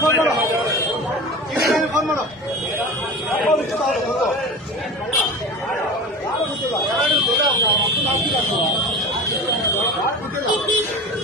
हमी